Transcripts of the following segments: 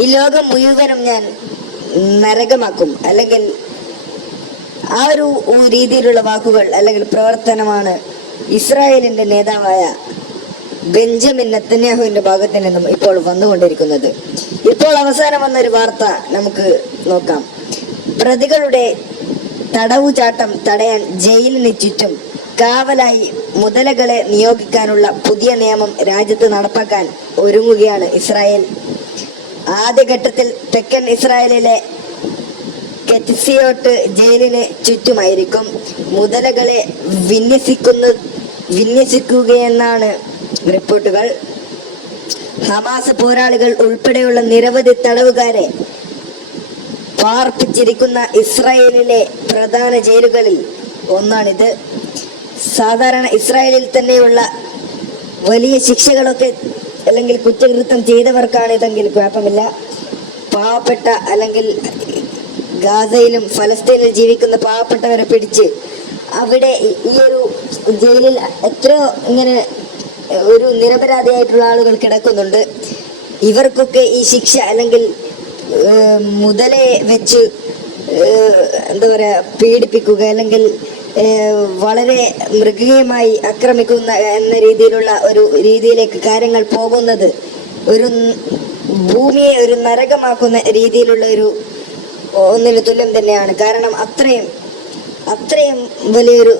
ഈ ലോകം മുഴുവനും ഞാൻ നരകമാക്കും, അല്ലെങ്കിൽ ആ ഒരു രീതിയിലുള്ള വാക്കുകൾ അല്ലെങ്കിൽ പ്രവർത്തനമാണ് ഇസ്രായേലിന്റെ നേതാവായ ബെഞ്ചമിൻ നെതന്യാഹുവിന്റെ ഭാഗത്ത് നിന്നും ഇപ്പോൾ വന്നുകൊണ്ടിരിക്കുന്നത്. ഇപ്പോൾ അവസാനം വന്നൊരു വാർത്ത നമുക്ക് നോക്കാം. പ്രതികളുടെ തടവുചാട്ടം തടയാൻ ജയിലിന് ചുറ്റും കാവലായി മുതലകളെ നിയോഗിക്കാനുള്ള പുതിയ നിയമം രാജ്യത്ത് നടപ്പാക്കാൻ ഒരുങ്ങുകയാണ് ഇസ്രായേൽ. ആദ്യഘട്ടത്തിൽ തെക്കൻ ഇസ്രായേലിലെ കെറ്റ്സിയോട്ട് ജയിലിന് ചുറ്റുമായിരിക്കും മുതലകളെ വിന്യസിക്കുകയെന്നാണ് റിപ്പോർട്ടുകൾ. ഹമാസ് പോരാളികൾ ഉൾപ്പെടെയുള്ള നിരവധി തടവുകാരെ പാർപ്പിച്ചിരിക്കുന്ന ഇസ്രായേലിലെ പ്രധാന ജയിലുകളിൽ ഒന്നാണിത്. സാധാരണ ഇസ്രായേലിൽ തന്നെയുള്ള വലിയ ശിക്ഷകളൊക്കെ അല്ലെങ്കിൽ കുറ്റകൃത്യം ചെയ്തവർക്കാണ് ഇതെങ്കിൽ കുഴപ്പമില്ല. പാവപ്പെട്ട അല്ലെങ്കിൽ ഗാസയിലും ഫലസ്തീനിലും ജീവിക്കുന്ന പാവപ്പെട്ടവരെ പിടിച്ച് അവിടെ ഈ ഒരു ജയിലിൽ എത്രയോ ഇങ്ങനെ ഒരു നിരപരാധിയായിട്ടുള്ള ആളുകൾ കിടക്കുന്നുണ്ട്. ഇവർക്കൊക്കെ ഈ ശിക്ഷ അല്ലെങ്കിൽ മുതലെ വെച്ച് എന്താ പറയാ പീഡിപ്പിക്കുക അല്ലെങ്കിൽ വളരെ മൃഗീയമായി ആക്രമിക്കുന്ന എന്ന രീതിയിലുള്ള ഒരു രീതിയിലേക്ക് കാര്യങ്ങൾ പോകുന്നത് ഒരു ഭൂമിയെ ഒരു നരകമാക്കുന്ന രീതിയിലുള്ള ഒരു ഒന്നിന് തുല്യം തന്നെയാണ്. കാരണം അത്രയും വലിയൊരു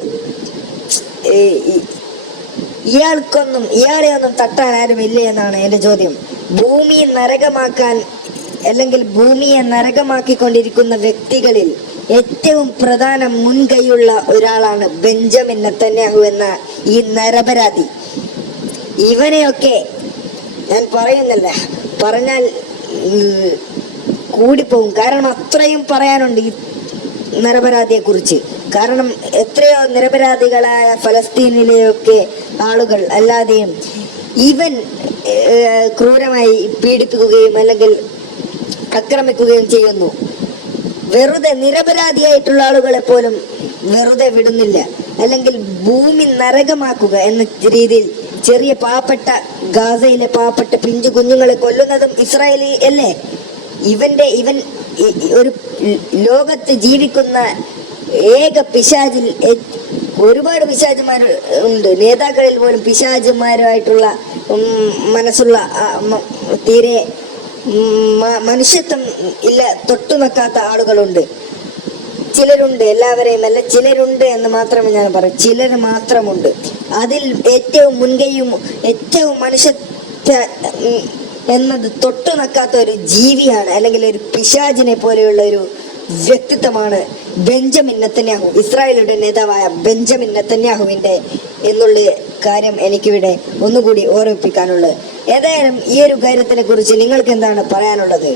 ഇയാളെ ഒന്നും തട്ടാൻ ആരുമില്ല എന്നാണ് എൻ്റെ ചോദ്യം. ഭൂമിയെ നരകമാക്കാൻ അല്ലെങ്കിൽ ഭൂമിയെ നരകമാക്കിക്കൊണ്ടിരിക്കുന്ന വ്യക്തികളിൽ ഏറ്റവും പ്രധാന മുൻകൈയുള്ള ഒരാളാണ് ബെഞ്ചമിൻ നെതന്യാഹു എന്ന ഈ നരപരാധി. ഇവനെയൊക്കെ ഞാൻ പറയുന്നില്ല, പറഞ്ഞാൽ കൂടിപ്പോവും. കാരണം അത്രയും പറയാനുണ്ട് ഈ നിരപരാധിയെ കുറിച്ച്. കാരണം എത്രയോ നിരപരാധികളായ ഫലസ്തീനിലെയൊക്കെ ആളുകൾ അല്ലാതെയും ഇവൻ ക്രൂരമായി പീഡിപ്പിക്കുകയും അല്ലെങ്കിൽ ആക്രമിക്കുകയും ചെയ്യുന്നു. വെറുതെ നിരപരാധിയായിട്ടുള്ള ആളുകളെ പോലും വെറുതെ വിടുന്നില്ല. അല്ലെങ്കിൽ ഭൂമി നരകമാക്കുക എന്ന രീതിയിൽ ചെറിയ പാവപ്പെട്ട ഗാസയിലെ പാവപ്പെട്ട പിഞ്ചു കുഞ്ഞുങ്ങളെ കൊല്ലുന്നതും ഇസ്രായേലി അല്ലേ? ഇവൻ ഒരു ലോകത്ത് ജീവിക്കുന്ന ഏക പിശാചിൽ ഒരുപാട് പിശാചുമാർ ഉണ്ട്. നേതാക്കളിൽ പോലും പിശാചുമാരുമായിട്ടുള്ള മനസ്സുള്ള തീരെ മനുഷ്യത്വം ഇല്ല തൊട്ടു വെക്കാത്ത ആളുകളുണ്ട്. ചിലരുണ്ട്, എല്ലാവരെയും അല്ല, ചിലരുണ്ട് എന്ന് മാത്രമേ ഞാൻ പറയൂ. ചിലർ മാത്രമുണ്ട്. അതിൽ ഏറ്റവും മുൻകൈയും ഏറ്റവും മനുഷ്യത്വ എന്നത് തൊട്ടു നക്കാത്ത ഒരു ജീവിയാണ്, അല്ലെങ്കിൽ ഒരു പിശാചിനെ പോലെയുള്ള ഒരു വ്യക്തിത്വമാണ് ബെഞ്ചമിൻ നെതന്യാഹു, ഇസ്രായേലിന്റെ നേതാവായ ബെഞ്ചമിൻ നെതന്യാഹുവിന്റെ എന്നുള്ള കാര്യം എനിക്കിവിടെ ഒന്നുകൂടി ഓർമ്മിപ്പിക്കാനുള്ളത്. ഏതായാലും ഈ ഒരു കാര്യത്തിനെ കുറിച്ച് നിങ്ങൾക്ക് എന്താണ് പറയാനുള്ളത്?